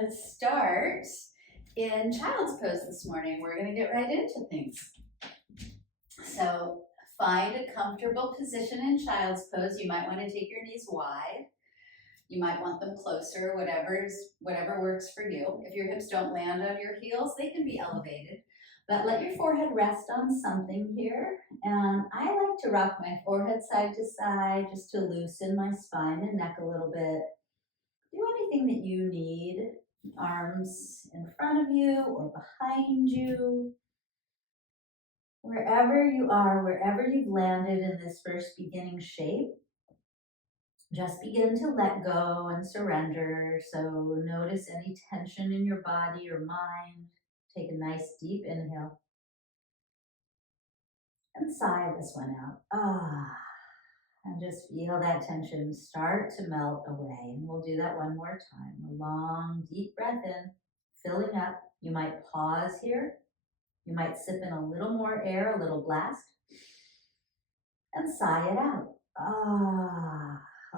Let's start in child's pose this morning. We're going to get right into things. So find a comfortable position in child's pose. You might want to take your knees wide. You might want them closer, whatever works for you. If your hips don't land on your heels, they can be elevated. But let your forehead rest on something here. And I like to rock my forehead side to side just to loosen my spine and neck a little bit. Do anything that you need. Arms in front of you or behind you. Wherever you are, wherever you've landed in this first beginning shape, just begin to let go and surrender. So notice any tension in your body or mind. Take a nice deep inhale. And sigh this one out. And just feel that tension start to melt away. And we'll do that one more time. A long, deep breath in, filling up. You might pause here. You might sip in a little more air, a little blast. And sigh it out.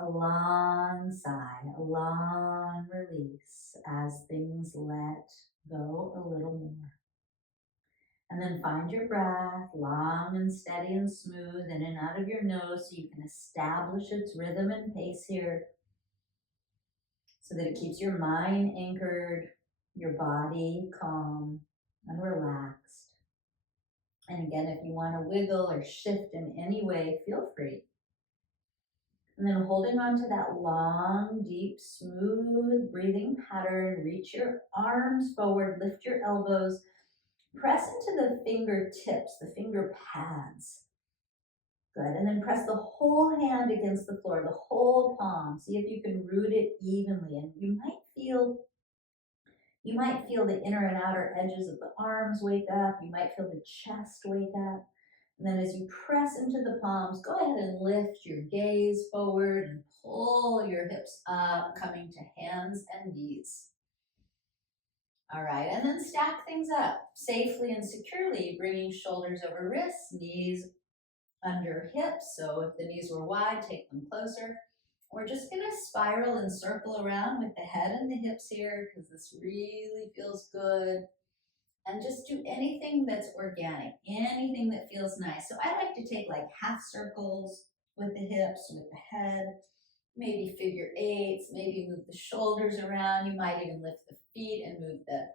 A long sigh, a long release as things let go a little more. And then find your breath, long and steady and smooth, in and out of your nose so you can establish its rhythm and pace here so that it keeps your mind anchored, your body calm and relaxed. And again, if you want to wiggle or shift in any way, feel free. And then holding on to that long, deep, smooth breathing pattern, reach your arms forward, lift your elbows, press into the fingertips, the finger pads. Good, and then press the whole hand against the floor, the whole palm. See if you can root it evenly. And you might feel the inner and outer edges of the arms wake up. You might feel the chest wake up. And then as you press into the palms, go ahead and lift your gaze forward and pull your hips up, coming to hands and knees. All right, and then stack things up safely and securely, bringing shoulders over wrists, knees under hips. So if the knees were wide, take them closer. We're just gonna spiral and circle around with the head and the hips here because this really feels good. And just do anything that's organic, anything that feels nice. So I like to take like half circles with the hips, with the head, maybe figure eights, maybe move the shoulders around. You might even lift the feet and move the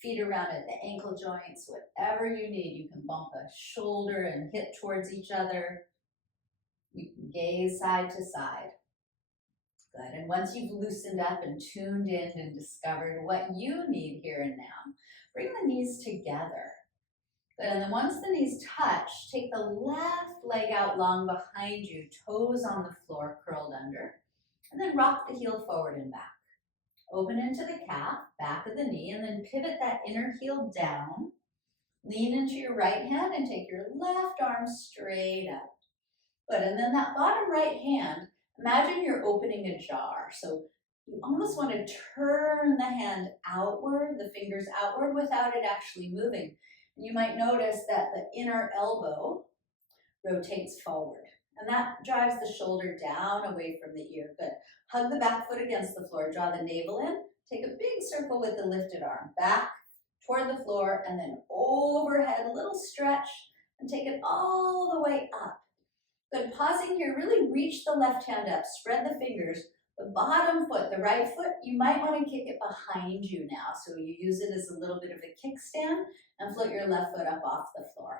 feet around at the ankle joints, whatever you need. You can bump a shoulder and hip towards each other. You can gaze side to side. Good, and once you've loosened up and tuned in and discovered what you need here and now, bring the knees together. Good, and then once the knees touch, take the left leg out long behind you, toes on the floor, curled under, and then rock the heel forward and back. Open into the calf, back of the knee, and then pivot that inner heel down. Lean into your right hand and take your left arm straight up. Good, and then that bottom right hand, imagine you're opening a jar. So you almost want to turn the hand outward, the fingers outward, without it actually moving. And you might notice that the inner elbow rotates forward. And that drives the shoulder down away from the ear. Good. Hug the back foot against the floor. Draw the navel in. Take a big circle with the lifted arm. Back toward the floor and then overhead. A little stretch and take it all the way up. Good, pausing here, really reach the left hand up, spread the fingers. The bottom foot, the right foot, you might want to kick it behind you now. So you use it as a little bit of a kickstand and float your left foot up off the floor.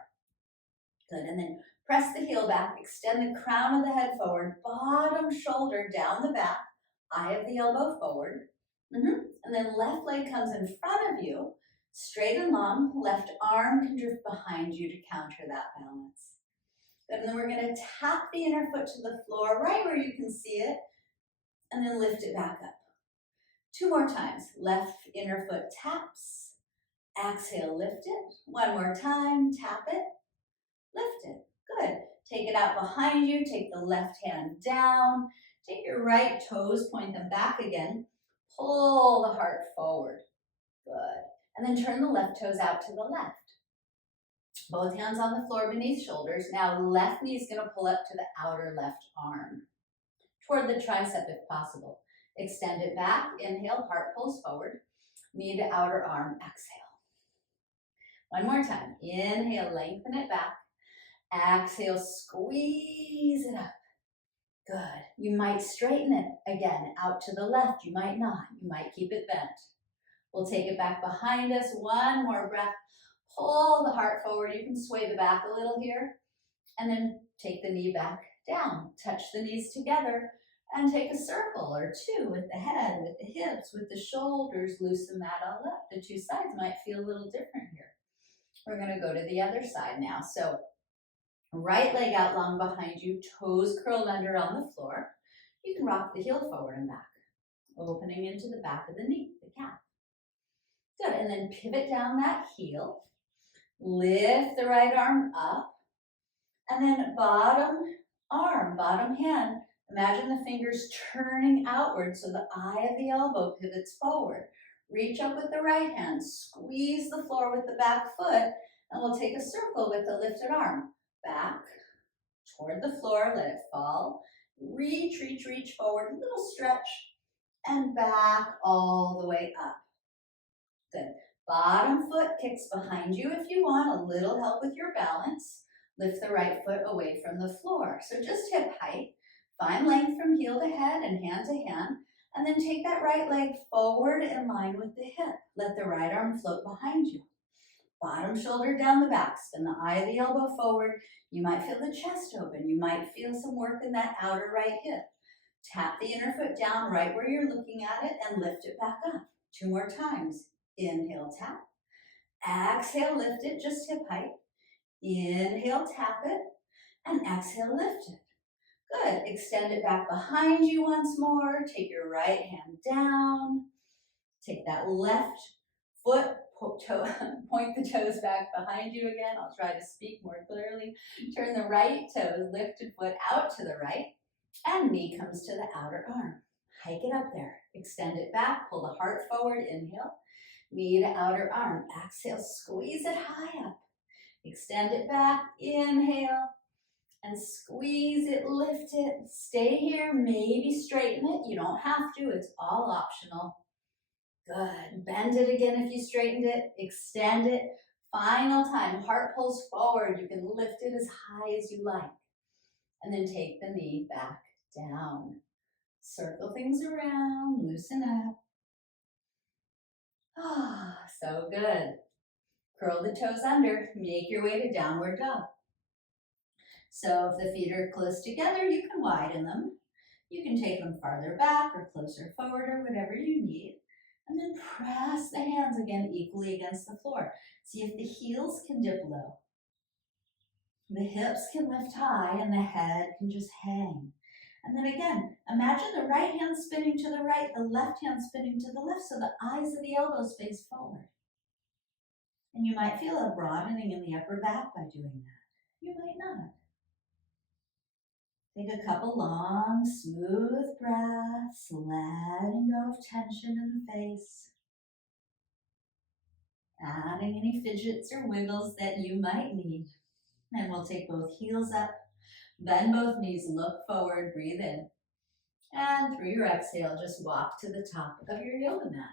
Good, and then press the heel back, extend the crown of the head forward, bottom shoulder down the back, eye of the elbow forward. And then left leg comes in front of you, straight and long, left arm can drift behind you to counter that balance. And then we're going to tap the inner foot to the floor, right where you can see it, and then lift it back up. 2 more times. Left inner foot taps. Exhale, lift it. 1 more time, tap it, lift it. Good. Take it out behind you. Take the left hand down. Take your right toes, point them back again. Pull the heart forward. Good. And then turn the left toes out to the left. Both hands on the floor beneath shoulders. Now left knee is going to pull up to the outer left arm, toward the tricep if possible. Extend it back. Inhale, heart pulls forward. knee to outer arm, exhale. One more time, inhale, lengthen it back. Exhale, squeeze it up. Good. You might straighten it again out to the left. You might not. You might keep it bent. We'll take it back behind us. One more breath. Pull the heart forward. You can sway the back a little here. And then take the knee back down. Touch the knees together and take a circle or two with the head, with the hips, with the shoulders. Loosen that all up. The two sides might feel a little different here. We're going to go to the other side now. So right leg out long behind you, toes curled under on the floor. You can rock the heel forward and back, opening into the back of the knee, the calf. Good, and then pivot down that heel. Lift the right arm up. And then bottom arm, bottom hand, imagine the fingers turning outward so the eye of the elbow pivots forward. Reach up with the right hand, squeeze the floor with the back foot, and we'll take a circle with the lifted arm. Back, toward the floor, let it fall. Reach, reach, reach forward, a little stretch, and back all the way up. Good. Bottom foot kicks behind you if you want, a little help with your balance. Lift the right foot away from the floor. So just hip height. Find length from heel to head and hand to hand. And then take that right leg forward in line with the hip. Let the right arm float behind you. Bottom shoulder down the back. Spin the eye of the elbow forward. You might feel the chest open. You might feel some work in that outer right hip. Tap the inner foot down right where you're looking at it and lift it back up. 2 more times. Inhale, tap. Exhale, lift it, just hip height. Inhale, tap it, and exhale, lift it. Good. Extend it back behind you once more. Take your right hand down. Take that left foot, point the toes back behind you again. I'll try to speak more clearly. Turn the right toe, lifted foot out to the right, and knee comes to the outer arm. Hike it up there. Extend it back, pull the heart forward, inhale. Knee to outer arm. Exhale, squeeze it high up. Extend it back, inhale, and squeeze it, lift it. Stay here, maybe straighten it. You don't have to, it's all optional. Good, bend it again if you straightened it, extend it. Final time, heart pulls forward. You can lift it as high as you like. And then take the knee back down. Circle things around, loosen up. Ah, so good. Curl the toes under, make your way to downward dog. So if the feet are close together, you can widen them. You can take them farther back or closer forward or whatever you need. And then press the hands again equally against the floor. See if the heels can dip low. The hips can lift high and the head can just hang. And then again, imagine the right hand spinning to the right, the left hand spinning to the left, so the eyes of the elbows face forward. And you might feel a broadening in the upper back by doing that. You might not. Take a couple long, smooth breaths, letting go of tension in the face. Adding any fidgets or wiggles that you might need. And we'll take both heels up, bend both knees, look forward, breathe in. And through your exhale, just walk to the top of your yoga mat.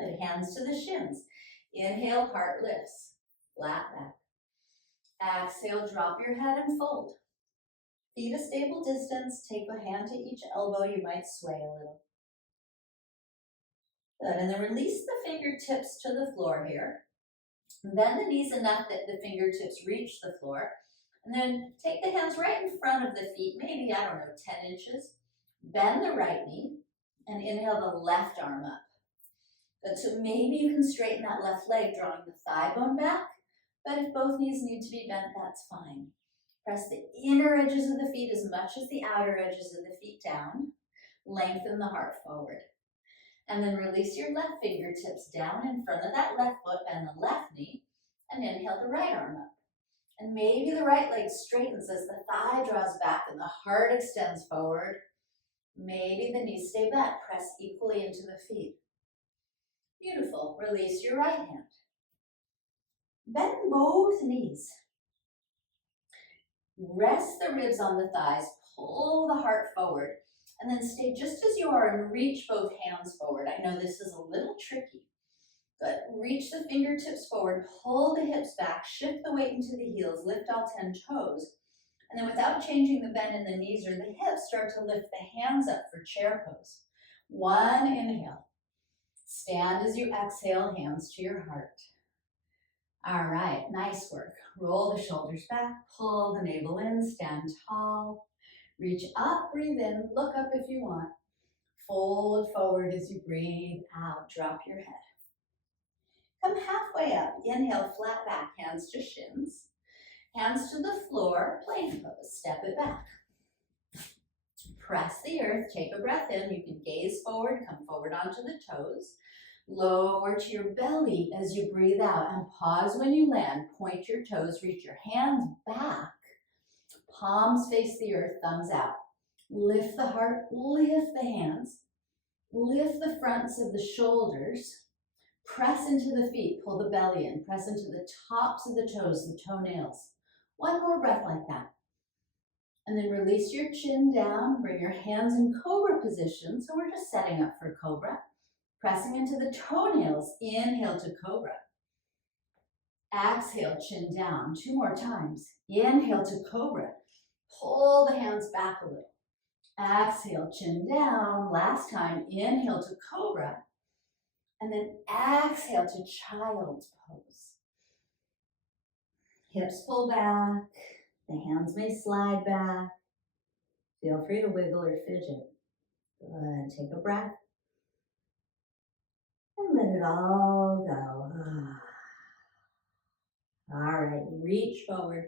Good, hands to the shins. Inhale, heart lifts, flat back. Exhale, drop your head and fold. Feet a stable distance, take a hand to each elbow, you might sway a little. Good, and then release the fingertips to the floor here. Bend the knees enough that the fingertips reach the floor. And then take the hands right in front of the feet, maybe, 10 inches. Bend the right knee and inhale the left arm up. Good, so maybe you can straighten that left leg, drawing the thigh bone back. But if both knees need to be bent, that's fine. Press the inner edges of the feet as much as the outer edges of the feet down. Lengthen the heart forward. And then release your left fingertips down in front of that left foot, bend the left knee, and inhale the right arm up. And maybe the right leg straightens as the thigh draws back and the heart extends forward. Maybe the knees stay bent, press equally into the feet. Beautiful. Release your right hand. Bend both knees. Rest the ribs on the thighs, pull the heart forward, and then stay just as you are and reach both hands forward. I know this is a little tricky. Good. Reach the fingertips forward, pull the hips back, shift the weight into the heels, lift all 10 toes. And then without changing the bend in the knees or the hips, start to lift the hands up for chair pose. One inhale. Stand as you exhale, hands to your heart. All right, nice work. Roll the shoulders back, pull the navel in, stand tall. Reach up, breathe in, look up if you want. Fold forward as you breathe out, drop your head. Come halfway up, inhale, flat back, hands to shins. Hands to the floor, plank pose, step it back. Press the earth, take a breath in. You can gaze forward, come forward onto the toes. Lower to your belly as you breathe out and pause when you land. Point your toes, reach your hands back. Palms face the earth, thumbs out. Lift the heart, lift the hands. Lift the fronts of the shoulders. Press into the feet, pull the belly in. Press into the tops of the toes, the toenails. One more breath like that. And then release your chin down, bring your hands in cobra position. So we're just setting up for cobra. Pressing into the toenails, inhale to cobra. Exhale, chin down, 2 more times. Inhale to cobra. Pull the hands back a little. Exhale, chin down. Last time, inhale to cobra. And then exhale to child's pose. Hips pull back. The hands may slide back. Feel free to wiggle or fidget. Good. Take a breath. And let it all go. All right, reach forward.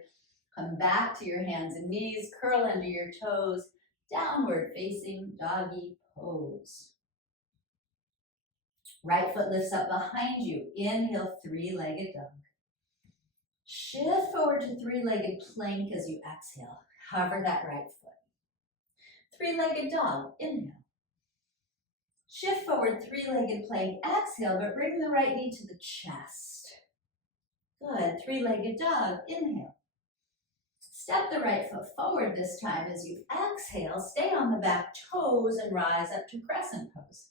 Come back to your hands and knees. Curl under your toes. Downward facing doggy pose. Right foot lifts up behind you. Inhale, 3-legged dog. Shift forward to 3-legged plank as you exhale. Hover that right foot. 3-legged dog, inhale. Shift forward, 3-legged plank, exhale, but bring the right knee to the chest. Good, 3-legged dog, inhale. Step the right foot forward this time as you exhale. Stay on the back toes and rise up to crescent pose.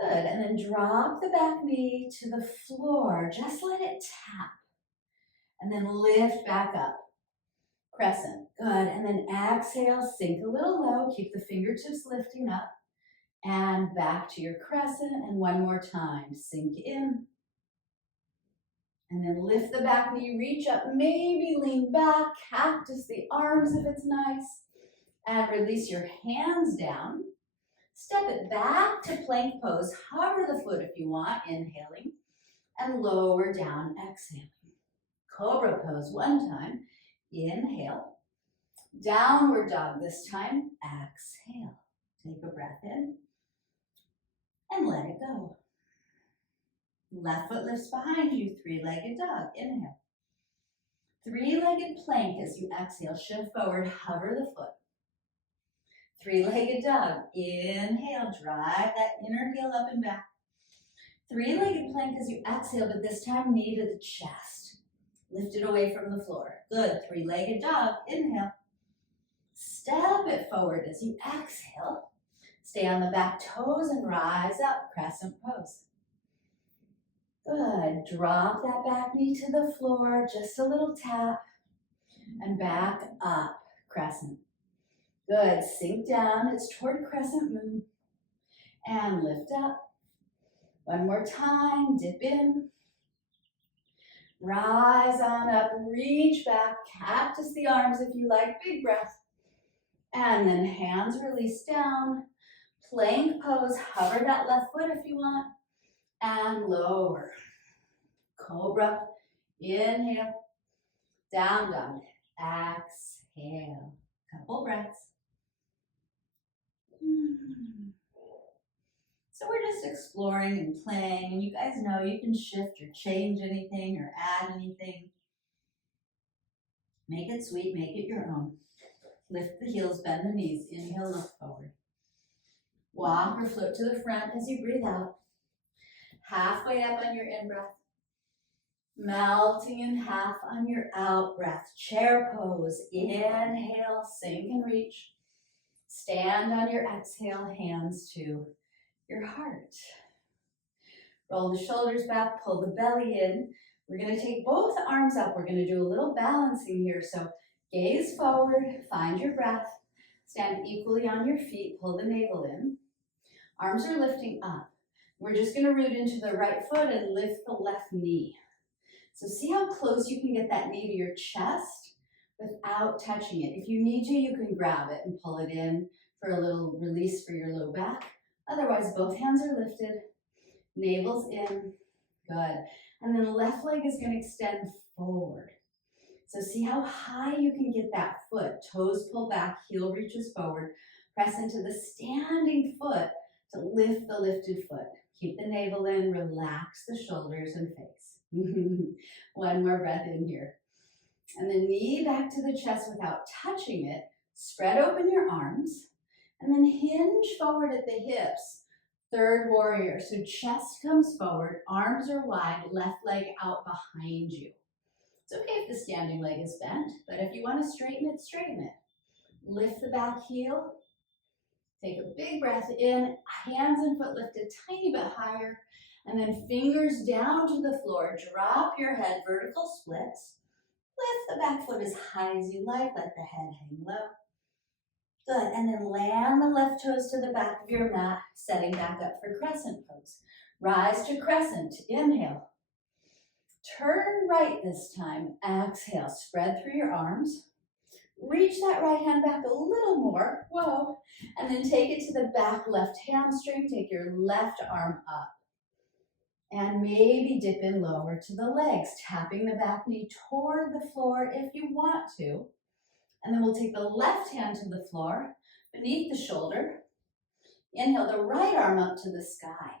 Good, and then drop the back knee to the floor. Just let it tap. And then lift back up. Crescent, good, and then exhale, sink a little low. Keep the fingertips lifting up. And back to your crescent, and one more time. Sink in. And then lift the back knee, reach up, maybe lean back, cactus the arms if it's nice. And release your hands down. Step it back to plank pose. Hover the foot if you want, inhaling. And lower down, exhaling. Cobra pose one time. Inhale. Downward dog this time. Exhale. Take a breath in. And let it go. Left foot lifts behind you, 3-legged dog, inhale. 3-legged plank as you exhale, shift forward, hover the foot. 3-legged dog, inhale, drive that inner heel up and back. 3-legged plank as you exhale, but this time knee to the chest. Lift it away from the floor. Good, 3-legged dog, inhale. Step it forward as you exhale. Stay on the back toes and rise up, crescent pose. Good, drop that back knee to the floor, just a little tap, and back up, crescent. Good, sink down, it's toward crescent moon, and lift up. One more time, dip in. Rise on up, reach back, cactus the arms if you like, big breath. And then hands release down, plank pose, hover that left foot if you want. And lower. Cobra, inhale, down dog, exhale. Couple breaths. So we're just exploring and playing, and you guys know you can shift or change anything or add anything. Make it sweet, make it your own. Lift the heels, bend the knees, inhale, look forward. Walk or float to the front as you breathe out. Halfway up on your in-breath. Melting in half on your out-breath. Chair pose. Inhale, sink and reach. Stand on your exhale, hands to your heart. Roll the shoulders back, pull the belly in. We're gonna take both arms up. We're gonna do a little balancing here. So gaze forward, find your breath. Stand equally on your feet, pull the navel in. Arms are lifting up. We're just gonna root into the right foot and lift the left knee. So see how close you can get that knee to your chest without touching it. If you need to, you can grab it and pull it in for a little release for your low back. Otherwise, both hands are lifted, navel's in, good. And then left leg is gonna extend forward. So see how high you can get that foot. Toes pull back, heel reaches forward. Press into the standing foot to lift the lifted foot. Keep the navel in, relax the shoulders and face. One more breath in here. And then knee back to the chest without touching it. Spread open your arms and then hinge forward at the hips. Third warrior. So chest comes forward, arms are wide, left leg out behind you. It's okay if the standing leg is bent, but if you want to straighten it, straighten it. Lift the back heel. Take a big breath in, hands and foot lift a tiny bit higher, and then fingers down to the floor. Drop your head, vertical splits. Lift the back foot as high as you like, let the head hang low. Good, and then land the left toes to the back of your mat, setting back up for crescent pose. Rise to crescent, inhale. Turn right this time, exhale, spread through your arms. Reach that right hand back a little more, whoa, and then take it to the back left hamstring, take your left arm up. And maybe dip in lower to the legs, tapping the back knee toward the floor if you want to. And then we'll take the left hand to the floor, beneath the shoulder. Inhale the right arm up to the sky.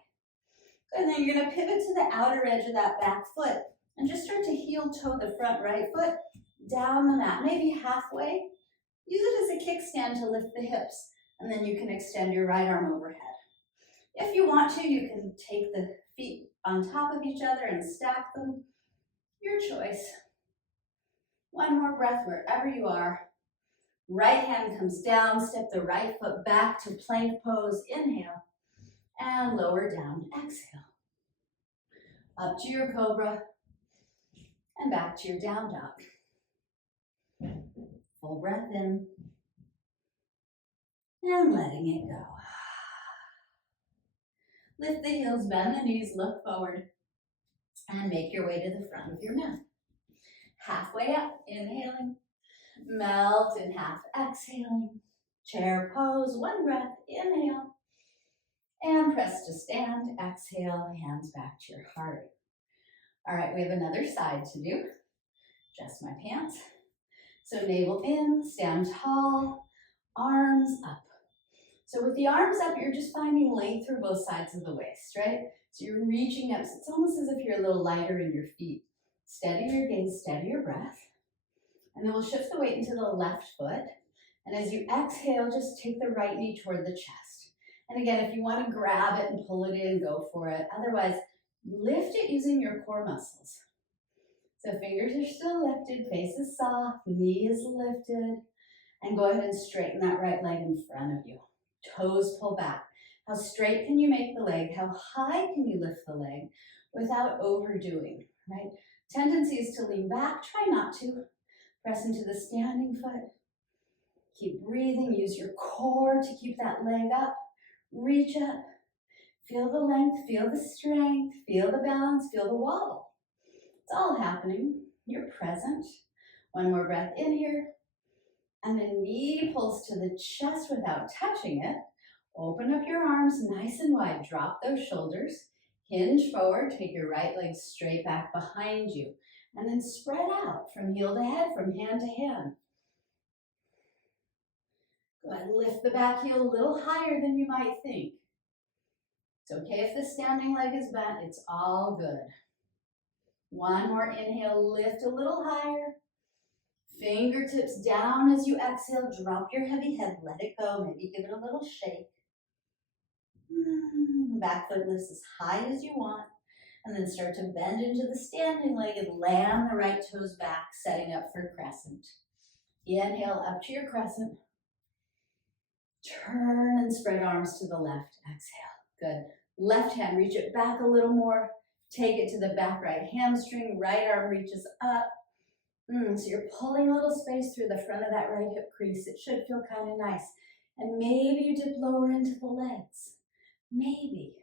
And then you're gonna pivot to the outer edge of that back foot and just start to heel toe the front right foot down the mat, maybe halfway. Use it as a kickstand to lift the hips, and then you can extend your right arm overhead. If you want to, you can take the feet on top of each other and stack them. Your choice. One more breath wherever you are. Right hand comes down, step the right foot back to plank pose, inhale, and lower down, exhale. Up to your cobra, and back to your down dog. Full breath in, and letting it go. Lift the heels, bend the knees, look forward, and make your way to the front of your mat. Halfway up, inhaling, melt in half, exhaling. Chair pose, one breath, inhale, and press to stand, exhale, hands back to your heart. All right, we have another side to do. Adjust my pants. So navel in, stand tall, arms up. So with the arms up, you're just finding length through both sides of the waist, right? So you're reaching up. So it's almost as if you're a little lighter in your feet. Steady your gaze, steady your breath. And then we'll shift the weight into the left foot. And as you exhale, just take the right knee toward the chest. And again, if you want to grab it and pull it in, go for it. Otherwise, lift it using your core muscles. So fingers are still lifted, face is soft, knee is lifted, and go ahead and straighten that right leg in front of you. Toes pull back. How straight can you make the leg? How high can you lift the leg without overdoing, right? Tendency is to lean back, try not to. Press into the standing foot. Keep breathing, use your core to keep that leg up. Reach up, feel the length, feel the strength, feel the balance, feel the wobble. It's all happening. You're present. One more breath in here. And the knee pulls to the chest without touching it. Open up your arms nice and wide. Drop those shoulders. Hinge forward. Take your right leg straight back behind you. And then spread out from heel to head, from hand to hand. Go ahead and lift the back heel a little higher than you might think. It's okay if the standing leg is bent. It's all good. One more inhale, lift a little higher. Fingertips down as you exhale. Drop your heavy head, let it go. Maybe give it a little shake. Back foot lifts as high as you want. And then start to bend into the standing leg and land the right toes back, setting up for crescent. Inhale up to your crescent. Turn and spread arms to the left. Exhale. Good. Left hand, reach it back a little more. Take it to the back right hamstring. Right arm reaches up. So you're pulling a little space through the front of that right hip crease. It should feel kind of nice. And maybe you dip lower into the legs. Maybe.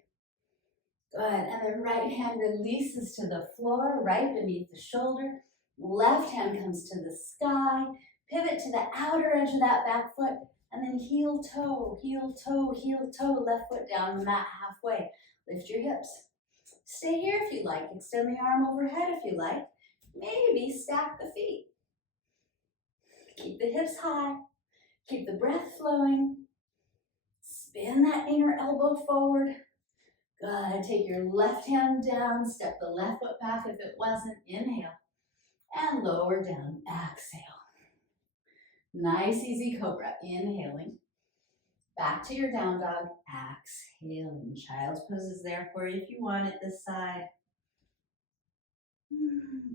Good. And the right hand releases to the floor, right beneath the shoulder. Left hand comes to the sky. Pivot to the outer edge of that back foot. And then heel, toe, heel, toe, heel, toe. Left foot down the mat halfway. Lift your hips. Stay here if you like. Extend the arm overhead if you like. Maybe stack the feet. Keep the hips high. Keep the breath flowing. Spin that inner elbow forward. Good. Take your left hand down. Step the left foot back if it wasn't. Inhale. And lower down. Exhale. Nice, easy cobra. Inhaling. Back to your down dog. Exhaling. Child's pose is there for you if you want it this side.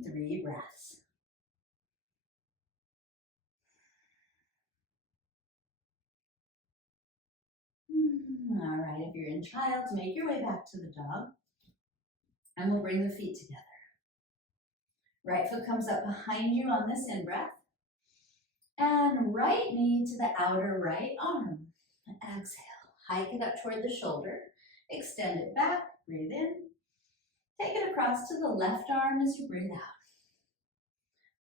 3 breaths. All right, if you're in child's, make your way back to the dog. And we'll bring the feet together. Right foot comes up behind you on this in-breath. And right knee to the outer right arm. Exhale. Hike it up toward the shoulder. Extend it back. Breathe in. Take it across to the left arm as you breathe out.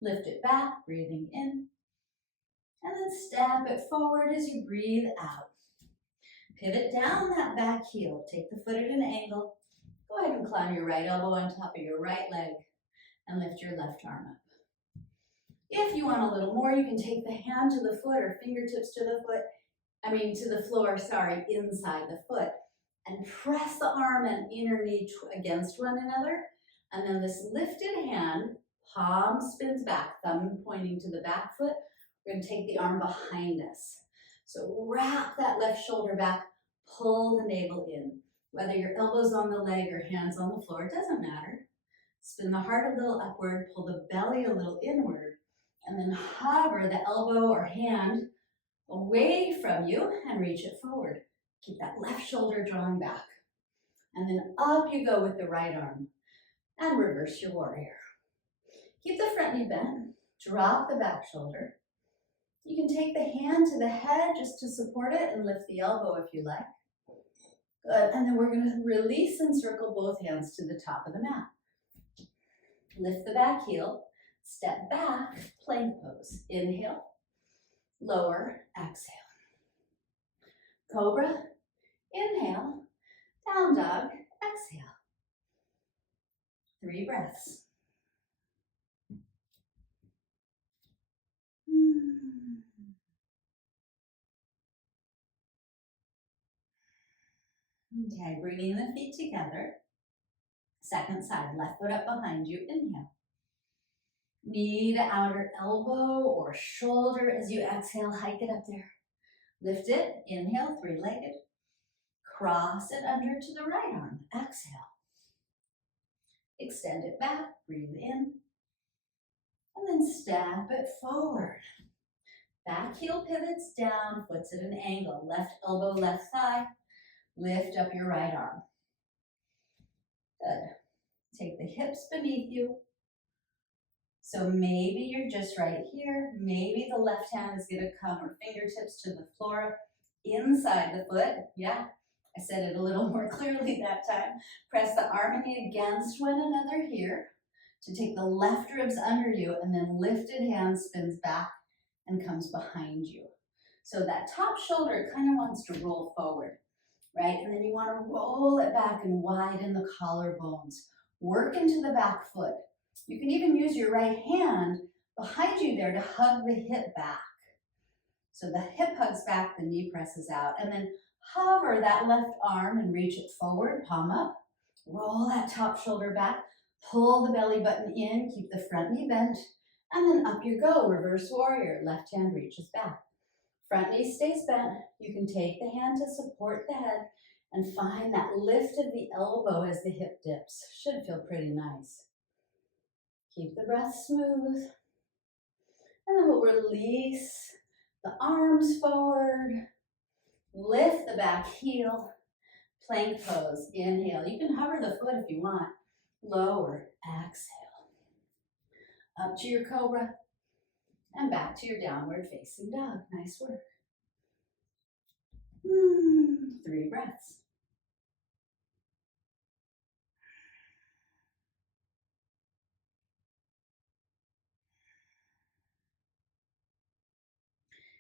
Lift it back, breathing in. And then step it forward as you breathe out. Pivot down that back heel. Take the foot at an angle. Go ahead and climb your right elbow on top of your right leg and lift your left arm up. If you want a little more, you can take the hand to the foot or fingertips to the floor, inside the foot. And press the arm and inner knee against one another. And then this lifted hand, palm spins back, thumb pointing to the back foot. We're going to take the arm behind us. So wrap that left shoulder back, pull the navel in. Whether your elbow's on the leg or hands on the floor, it doesn't matter. Spin the heart a little upward, pull the belly a little inward, and then hover the elbow or hand away from you and reach it forward. Keep that left shoulder drawn back. And then up you go with the right arm and reverse your warrior. Keep the front knee bent, drop the back shoulder. You can take the hand to the head just to support it and lift the elbow if you like. Good, and then we're going to release and circle both hands to the top of the mat. Lift the back heel, step back, plank pose. Inhale, lower, exhale. Cobra, inhale, down dog, exhale. 3 breaths. Okay, bringing the feet together. Second side, left foot up behind you, inhale. Knee to outer elbow or shoulder as you exhale, hike it up there. Lift it, inhale, 3-legged. Cross it under to the right arm, exhale. Extend it back, breathe in. And then step it forward. Back heel pivots down, foot's at an angle. Left elbow, left thigh. Lift up your right arm. Good. Take the hips beneath you. So maybe you're just right here. Maybe the left hand is going to come, or fingertips to the floor, inside the foot. Yeah, I said it a little more clearly that time. Press the arm and knee against one another here to take the left ribs under you, and then lifted hand spins back and comes behind you. So that top shoulder kind of wants to roll forward, right? And then you want to roll it back and widen the collarbones. Work into the back foot. You can even use your right hand behind you there to hug the hip back. So the hip hugs back, the knee presses out, and then hover that left arm and reach it forward, palm up. Roll that top shoulder back, pull the belly button in, keep the front knee bent, and then up you go, reverse warrior. Left hand reaches back. Front knee stays bent. You can take the hand to support the head and find that lift of the elbow as the hip dips. Should feel pretty nice. Keep the breath smooth. And then we'll release the arms forward. Lift the back heel. Plank pose, inhale. You can hover the foot if you want. Lower, exhale. Up to your cobra and back to your downward facing dog. Nice work. 3 breaths.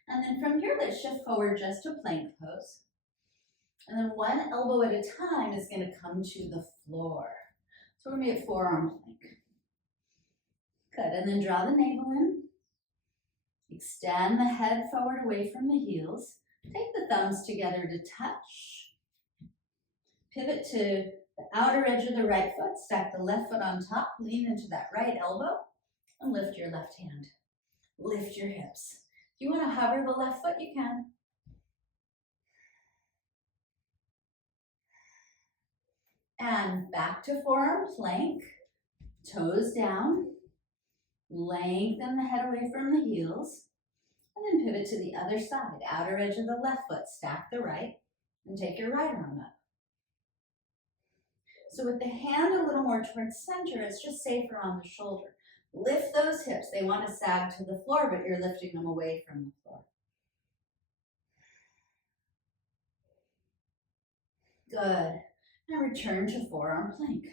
And then from here, let's shift forward just to plank pose. And then one elbow at a time is going to come to the floor. So we're going to be at forearm plank. Good, and then draw the navel in. Extend the head forward away from the heels. Take the thumbs together to touch. Pivot to the outer edge of the right foot. Stack the left foot on top. Lean into that right elbow and lift your left hand. Lift your hips. If you want to hover the left foot, you can. And back to forearm plank. Toes down. Lengthen the head away from the heels. And then pivot to the other side. Outer edge of the left foot. Stack the right. And take your right arm up. So with the hand a little more towards center, it's just safer on the shoulder. Lift those hips. They want to sag to the floor, but you're lifting them away from the floor. Good. Now return to forearm plank.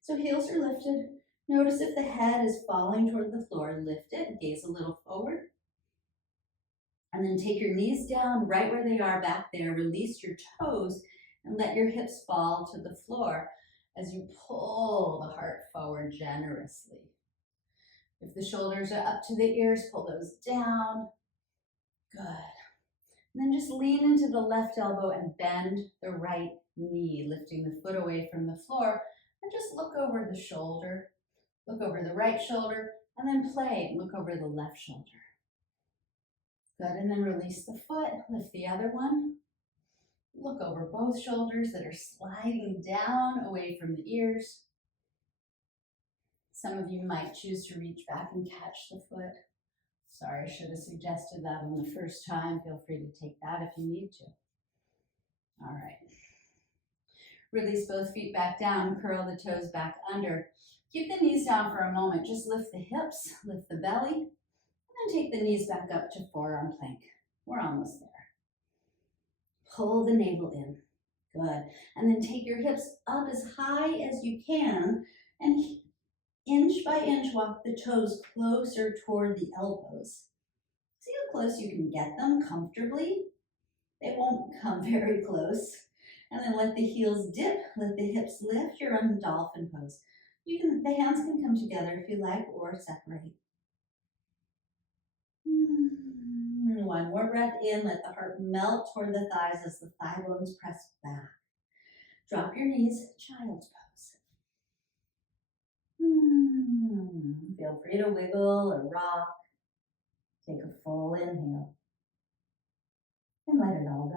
So heels are lifted. Notice if the head is falling toward the floor, lift it, gaze a little forward. And then take your knees down right where they are back there. Release your toes and let your hips fall to the floor as you pull the heart forward generously. If the shoulders are up to the ears, pull those down. Good. And then just lean into the left elbow and bend the right knee, lifting the foot away from the floor. And just look over the shoulder, look over the right shoulder, and then play. Look over the left shoulder. Good, and then release the foot, lift the other one. Look over both shoulders that are sliding down away from the ears. Some of you might choose to reach back and catch the foot. Sorry, I should have suggested that on the first time. Feel free to take that if you need to. All right. Release both feet back down, curl the toes back under. Keep the knees down for a moment. Just lift the hips, lift the belly, and then take the knees back up to forearm plank. We're almost there. Pull the navel in. Good. And then take your hips up as high as you can and inch by inch walk the toes closer toward the elbows. See how close you can get them comfortably? They won't come very close. And then let the heels dip, let the hips lift. You're on dolphin pose. The hands can come together if you like or separate. One more breath in, let the heart melt toward the thighs as the thigh bones press back. Drop your knees, child's pose. Feel free to wiggle or rock. Take a full inhale. And let it all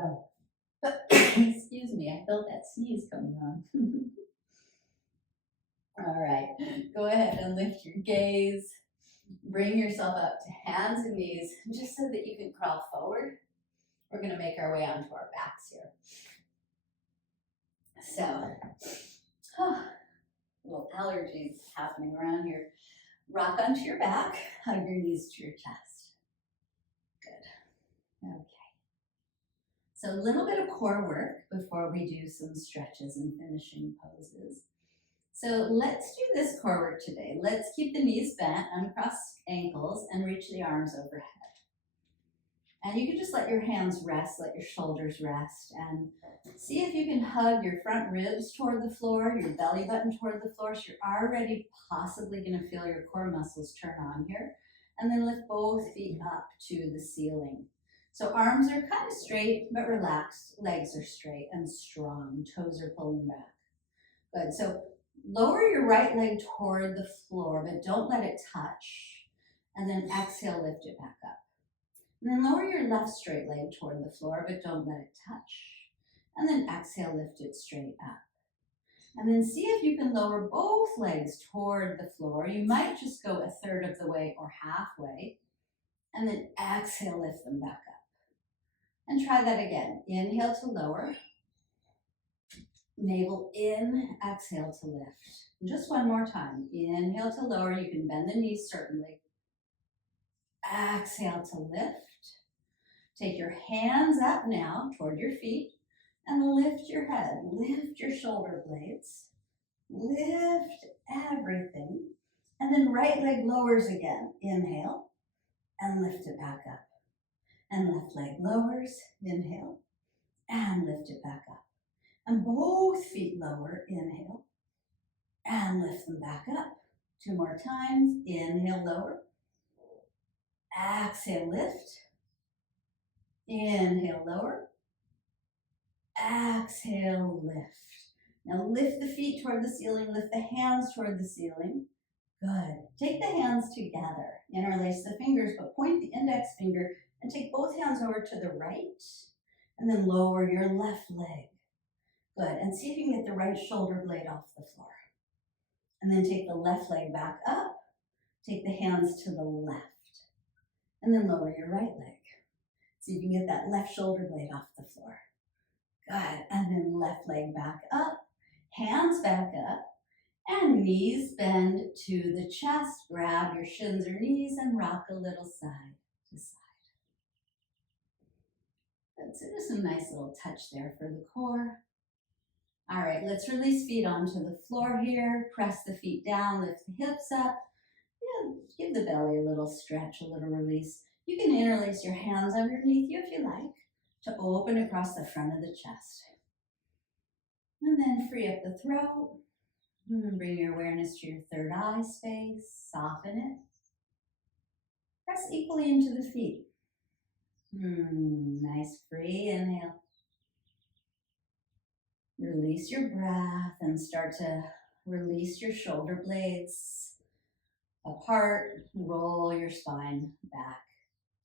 go. Excuse me, I felt that sneeze coming on. All right, go ahead and lift your gaze. Bring yourself up to hands and knees, just so that you can crawl forward. We're going to make our way onto our backs here. So, little allergies happening around here. Rock onto your back, hug your knees to your chest. Good. Okay. So a little bit of core work before we do some stretches and finishing poses. So let's do this core work today. Let's keep the knees bent, uncross ankles, and reach the arms overhead. And you can just let your hands rest, let your shoulders rest, and see if you can hug your front ribs toward the floor, your belly button toward the floor, so you're already possibly going to feel your core muscles turn on here. And then lift both feet up to the ceiling. So arms are kind of straight but relaxed, legs are straight and strong, toes are pulling back. Good, so lower your right leg toward the floor, but don't let it touch. And then exhale, lift it back up. And then lower your left straight leg toward the floor, but don't let it touch. And then exhale, lift it straight up. And then see if you can lower both legs toward the floor. You might just go a third of the way or halfway. And then exhale, lift them back up. And try that again. Inhale to lower. Navel in, exhale to lift. Just one more time. Inhale to lower. You can bend the knees certainly. Exhale to lift. Take your hands up now toward your feet and lift your head. Lift your shoulder blades. Lift everything. And then right leg lowers again. Inhale and lift it back up. And left leg lowers. Inhale and lift it back up. And both feet lower. Inhale and lift them back up. Two more times. Inhale, lower. Exhale, lift. Inhale, lower. Exhale, lift. Now lift the feet toward the ceiling. Lift the hands toward the ceiling. Good. Take the hands together. Interlace the fingers, but point the index finger and take both hands over to the right. And then lower your left leg. Good. And see if you can get the right shoulder blade off the floor. And then take the left leg back up. Take the hands to the left. And then lower your right leg. So you can get that left shoulder blade off the floor. Good. And then left leg back up. Hands back up. And knees bend to the chest. Grab your shins or knees and rock a little side to side. Good. So just a nice little touch there for the core. All right, let's release feet onto the floor here. Press the feet down, lift the hips up. Yeah, give the belly a little stretch, a little release. You can interlace your hands underneath you if you like to open across the front of the chest. And then free up the throat. And bring your awareness to your third eye space. Soften it. Press equally into the feet. Nice free inhale. Release your breath and start to release your shoulder blades apart. Roll your spine back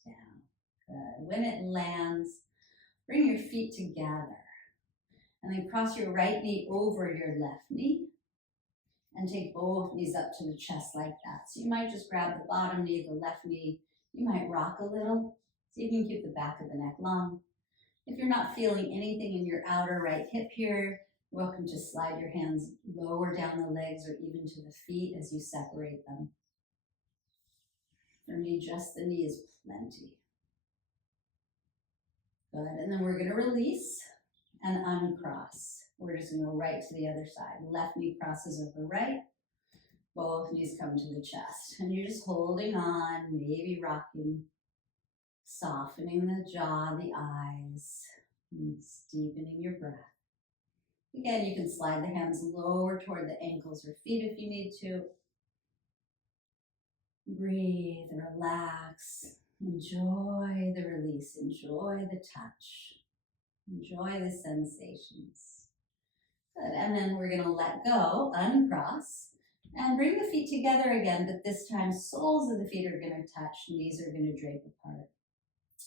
down. Good. When it lands, bring your feet together. And then cross your right knee over your left knee. And take both knees up to the chest like that. So you might just grab the bottom knee, the left knee. You might rock a little. So you can keep the back of the neck long. If you're not feeling anything in your outer right hip here, you're welcome to slide your hands lower down the legs or even to the feet as you separate them. For me, just the knee is plenty. Good, and then we're gonna release and uncross. We're just gonna go right to the other side. Left knee crosses over right. Both knees come to the chest. And you're just holding on, maybe rocking, softening the jaw, the eyes, and deepening your breath. Again, you can slide the hands lower toward the ankles or feet if you need to. Breathe, relax, enjoy the release, enjoy the touch, enjoy the sensations. Good, and then we're gonna let go, uncross, and bring the feet together again, but this time soles of the feet are gonna touch, knees are gonna drape apart.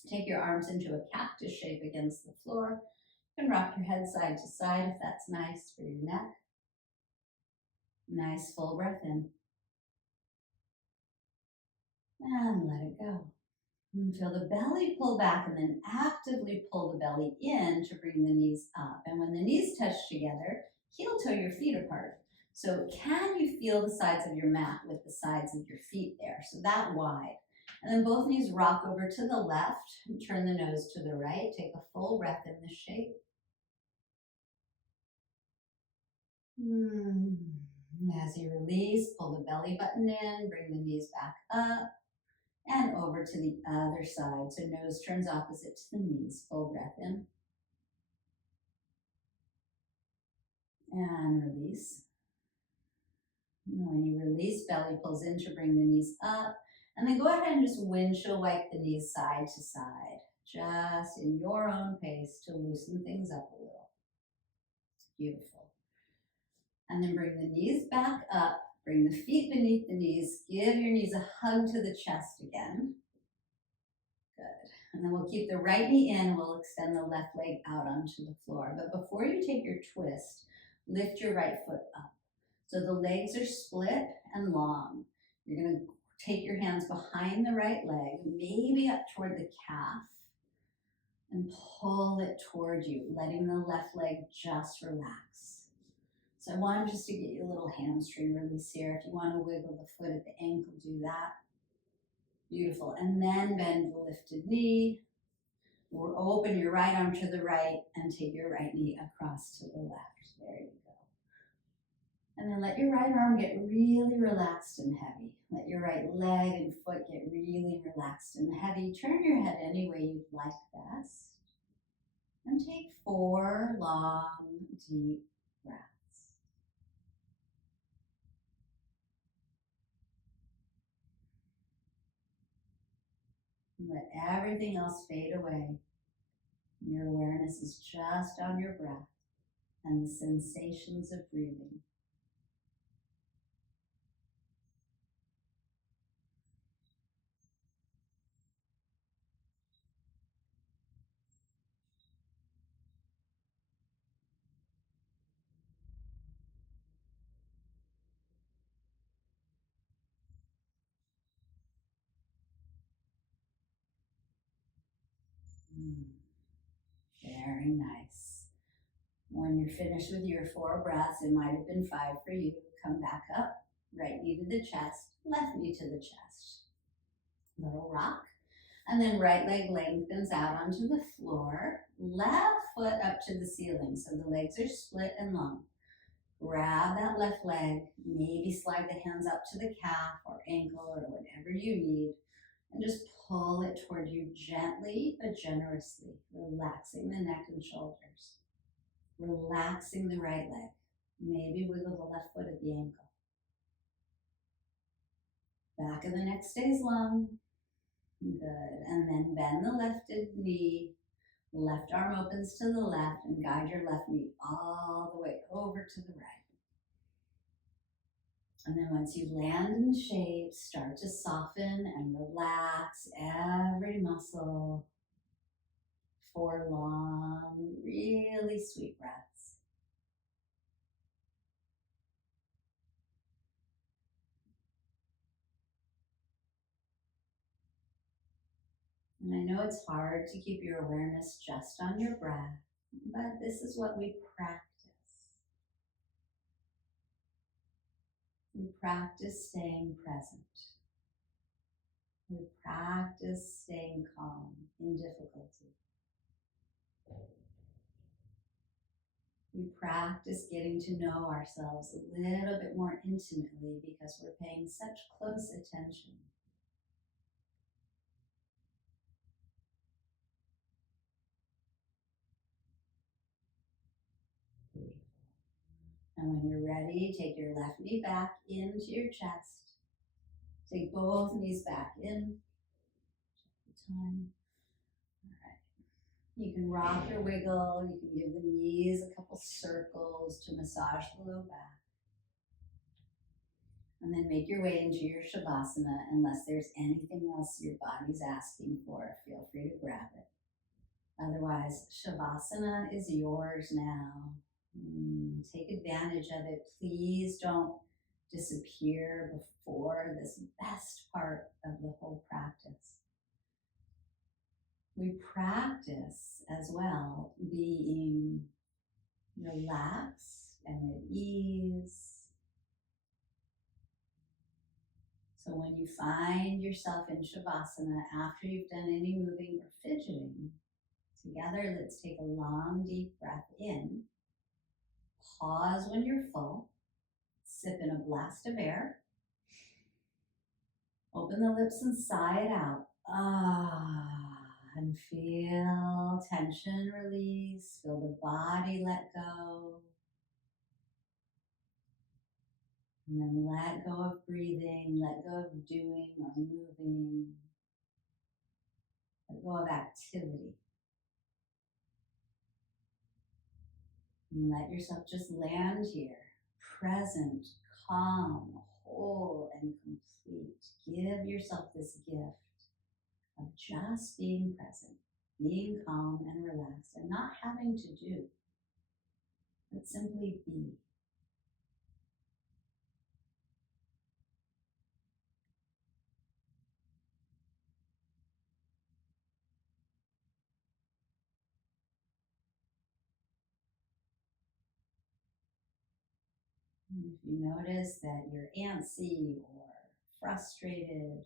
Take your arms into a cactus shape against the floor. You can rock your head side to side if that's nice for your neck. Nice full breath in. And let it go. And feel the belly pull back and then actively pull the belly in to bring the knees up. And when the knees touch together, heel toe your feet apart. So can you feel the sides of your mat with the sides of your feet there? So that wide. And then both knees rock over to the left and turn the nose to the right. Take a full breath in this shape. As you release, pull the belly button in, bring the knees back up and over to the other side. So nose turns opposite to the knees. Full breath in. And release. And when you release, belly pulls in to bring the knees up. And then go ahead and just windshield wipe the knees side to side, just in your own pace to loosen things up a little. Beautiful. And then bring the knees back up, bring the feet beneath the knees, give your knees a hug to the chest again. Good. And then we'll keep the right knee in, we'll extend the left leg out onto the floor. But before you take your twist, lift your right foot up. So the legs are split and long. You're gonna take your hands behind the right leg, maybe up toward the calf. and pull it toward you, letting the left leg just relax. So I want just to get you a little hamstring release here. If you want to wiggle the foot at the ankle, do that. Beautiful. And then bend the lifted knee. Or open your right arm to the right and take your right knee across to the left. There you go. And then let your right arm get really relaxed and heavy. Let your right leg and foot get really relaxed and heavy. Turn your head any way you'd like best. And take 4 long, deep breaths. And let everything else fade away. Your awareness is just on your breath and the sensations of breathing. Very nice. When you're finished with your 4 breaths, it might have been 5 for you. Come back up, right knee to the chest, left knee to the chest. Little rock. And then right leg lengthens out onto the floor, left foot up to the ceiling. So the legs are split and long. Grab that left leg, maybe slide the hands up to the calf or ankle or whatever you need, and just pull it toward you gently but generously, relaxing the neck and shoulders. Relaxing the right leg. Maybe wiggle the left foot at the ankle. Back of the neck stays long. Good. And then bend the lifted knee. Left arm opens to the left and guide your left knee all the way over to the right. And then once you land in the shape, start to soften and relax every muscle. 4 long, really sweet breaths. And I know it's hard to keep your awareness just on your breath, but this is what we practice. We practice staying present. We practice staying calm in difficulty. We practice getting to know ourselves a little bit more intimately because we're paying such close attention. And when you're ready, take your left knee back into your chest. Take both knees back in. Time. All right. You can rock or wiggle. You can give the knees a couple circles to massage the low back. And then make your way into your Shavasana. Unless there's anything else your body's asking for, feel free to grab it. Otherwise, Shavasana is yours now. Take advantage of it. Please don't disappear before this best part of the whole practice. We practice as well being relaxed and at ease. So when you find yourself in Shavasana after you've done any moving or fidgeting, together let's take a long deep breath in. Pause when you're full. Sip in a blast of air. Open the lips and sigh it out. And feel tension release. Feel the body let go. And then let go of breathing. Let go of doing or moving. Let go of activity. And let yourself just land here. Present, calm, whole, and complete. Give yourself this gift of just being present, being calm and relaxed, and not having to do, but simply be. And if you notice that you're antsy or frustrated,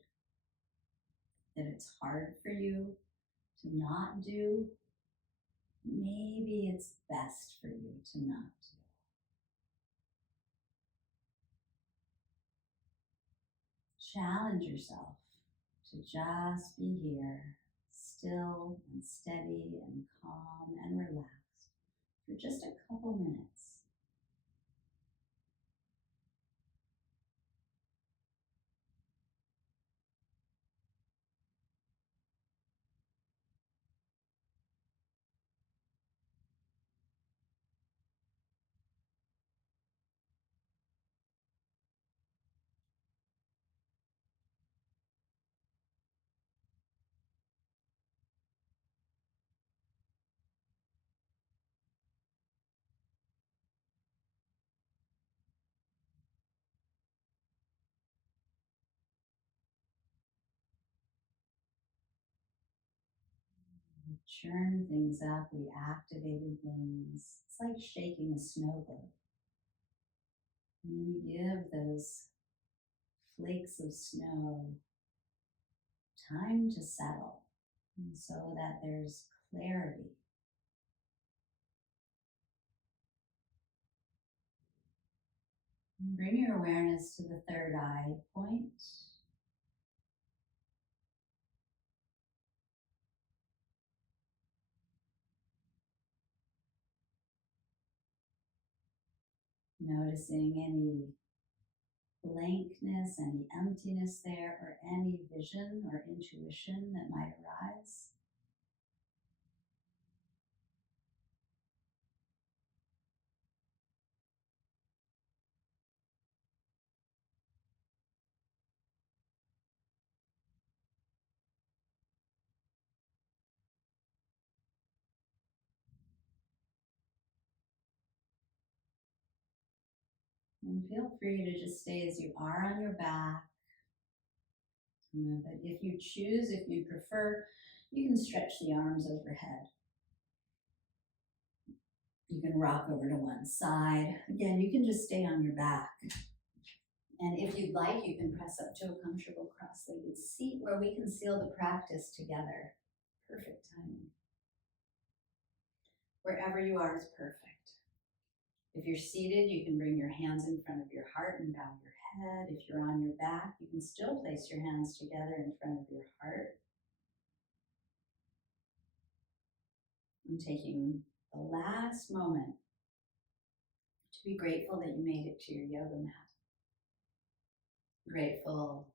that it's hard for you to not do, maybe it's best for you to not do. Challenge yourself to just be here, still and steady and calm and relaxed for just a couple minutes. We churn things up, we activated things. It's like shaking a snow globe. And then you give those flakes of snow time to settle, and so that there's clarity. And bring your awareness to the third eye point. Noticing any blankness, any emptiness there, or any vision or intuition that might arise. And feel free to just stay as you are on your back. But if you choose, if you prefer, you can stretch the arms overhead. You can rock over to one side. Again, you can just stay on your back. And if you'd like, you can press up to a comfortable cross-legged seat where we can seal the practice together. Perfect timing. Wherever you are is perfect. If you're seated, you can bring your hands in front of your heart and bow your head. If you're on your back, you can still place your hands together in front of your heart. I'm taking the last moment to be grateful that you made it to your yoga mat. Grateful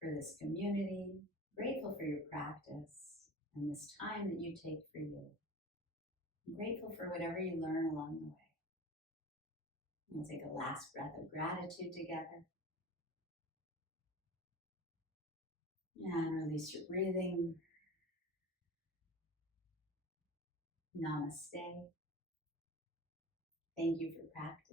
for this community, grateful for your practice and this time that you take for you. I'm grateful for whatever you learn along the way. We'll take a last breath of gratitude together. And release your breathing. Namaste. Thank you for practicing.